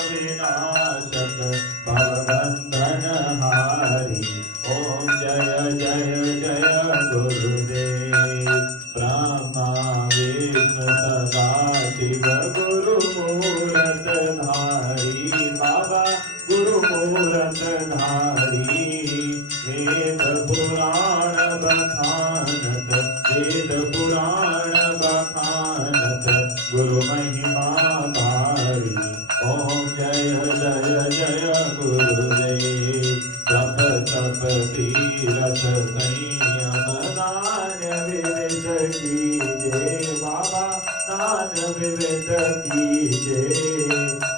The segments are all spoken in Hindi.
विनाशक भवबंधन हारी। ओम जय जय जय गुरुदेव। ब्रह्मा विष्णु सदा शिव गुरु मूरत धारी। बाबा गुरु मूरत धारी। वेद पुराण बखानत वेद पुराण बखानत गुरु महिमा भारी। ओम जय जय जय गुरुदेव। जप तप तीरथ संयम दान विविध कीजे। बाबा दान विविध कीजे।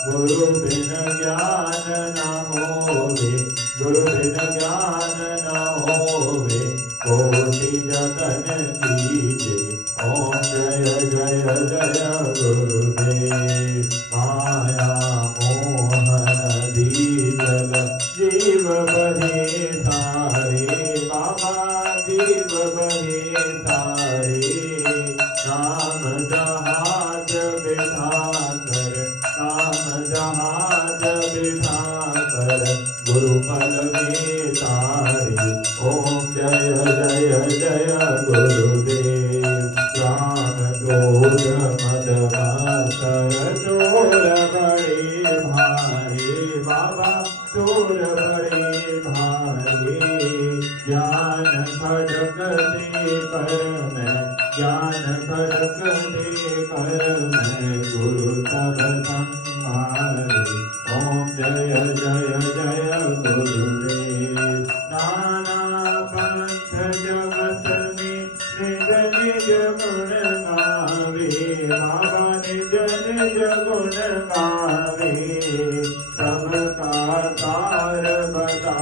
गुरु बिन ज्ञान न होवे गुरु बिन ज्ञान न होवे कोटि जतन कीजे। ओम जय जय जय गुरुदेव। माया मोहन दीजल जीव बहे सारे। बाबा जीव बहे सारे। नाम जहाज बिठा कर नाम जहाज बिठा कर गुरु पल में तारे। ओम जय जय जय गुरुदेव। राम क्रोध मद मातर चोर बड़े भारी। बाबा चोर बड़े भारी। ज्ञान खड़क दे कर मैं ज्ञान खड़क दे कर मैं गुरु तब संहारे। ओम जय जय जय गुरुदेव। नाना पंथ जगत में निज निज गुण गावे। बाबा निज निज गुण गावे। सबका तार बता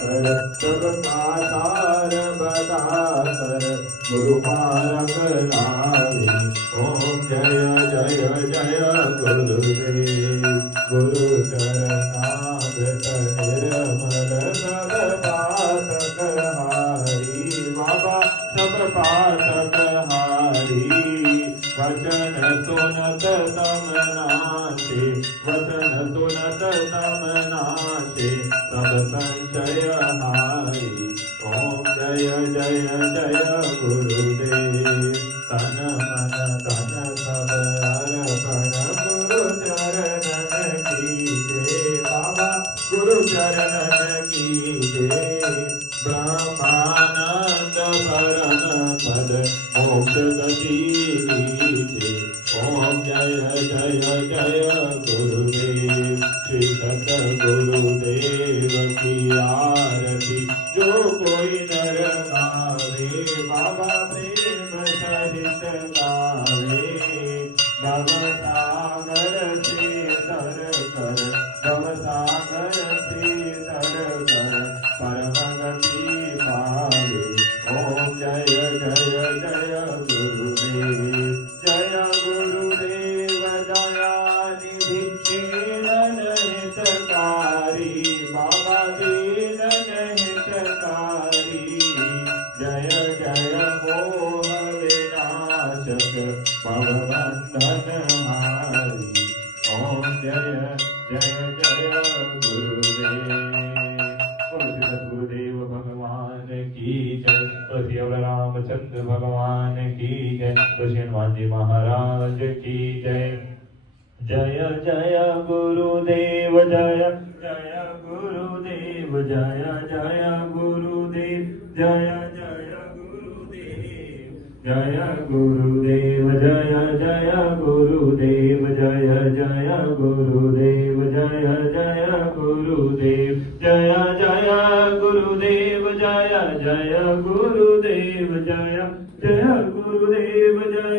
कर सबका तार बता कर गुरु पारक लावे। ओम जय जय जय गुरुदेव। गुरु चरणागत निर्मल सब पातक हारी। बाबा सब पातक हारी। वचन सुनत तम नाशे वचन सुनत तम नाशे सब संशय हारी। ओम जय जय जय गुरुदेव। तन मन धन सब अर्पण गुरु चरणन कीजे। बाबा गुरु चरणन कीजे। ब्रह्मानंद परम पद मोक्ष गति लीजे। ओम जय जय जय गुरुदेव। श्री सत गुरुदेव की आरती जो कोई नर गावे। बाबा प्रेम सहित गावे। भवसागर से तर कर भवसागर से तर कर परम गति पावे। ओम जय जय जय गुरुदेव। जय गुरुदेव दया निधि दीनन हितकारी। बाबा दीनन हितकारी। जय जय मोह विनाशक भवबंधन हारी। ओम जय जय जय गुरुदेव। गुरुदेव भगवान की जय। श्री रामचंद्र भगवान की जय। श्री हनुमान जी महाराज की जय। जय जय गुरुदेव जय जय गुरुदेव जय जय गुरुदेव जय जय गुरुदेव जय गुरुदेव जय जय गुरुदेव जय जय गुरुदेव जय जय गुरुदेव जय जय गुरुदेव जय जय गुरुदेव जय जय गुरुदेव जय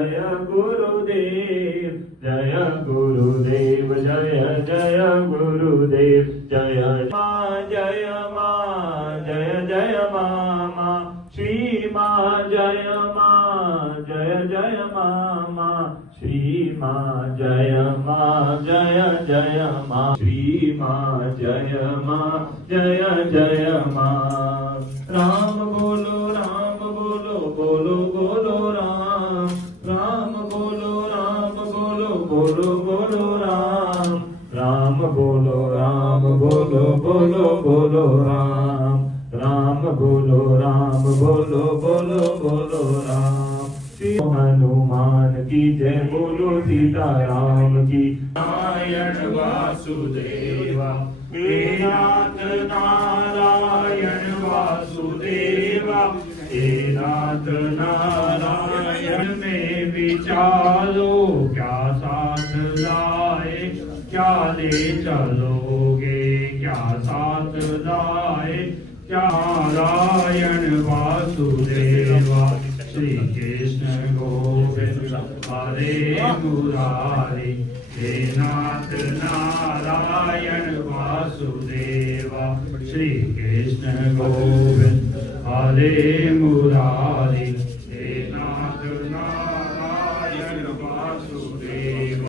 जय गुरुदेव जय गुरुदेव जय जय गुरुदेव जय मां जय जय मां श्री मां जय जय मां श्री मां जय जय मां श्री मां जय जय मां। राम बोलो बोलो बोलो बोलो राम बोलो बोलो बोलो बोलो राम बोलो राम बोलो बोलो बोलो राम राम बोलो राम बोलो बोलो बोलो राम श्री हनुमान की जय बोलो सीताराम की नारायण वासुदेवा हे नाथ नारायण वासुदेवा हे नाथ नारायण में विचारो क्या साथ लाए क्या ले चलोगे क्या साथ लाए क्या नारायण वासुदेवा श्री कृष्ण गोविंद हरे मुरारी हे नाथ नारायण वासुदेवा श्री कृष्ण गोविंद हरे मुरारी हे नाथ नारायण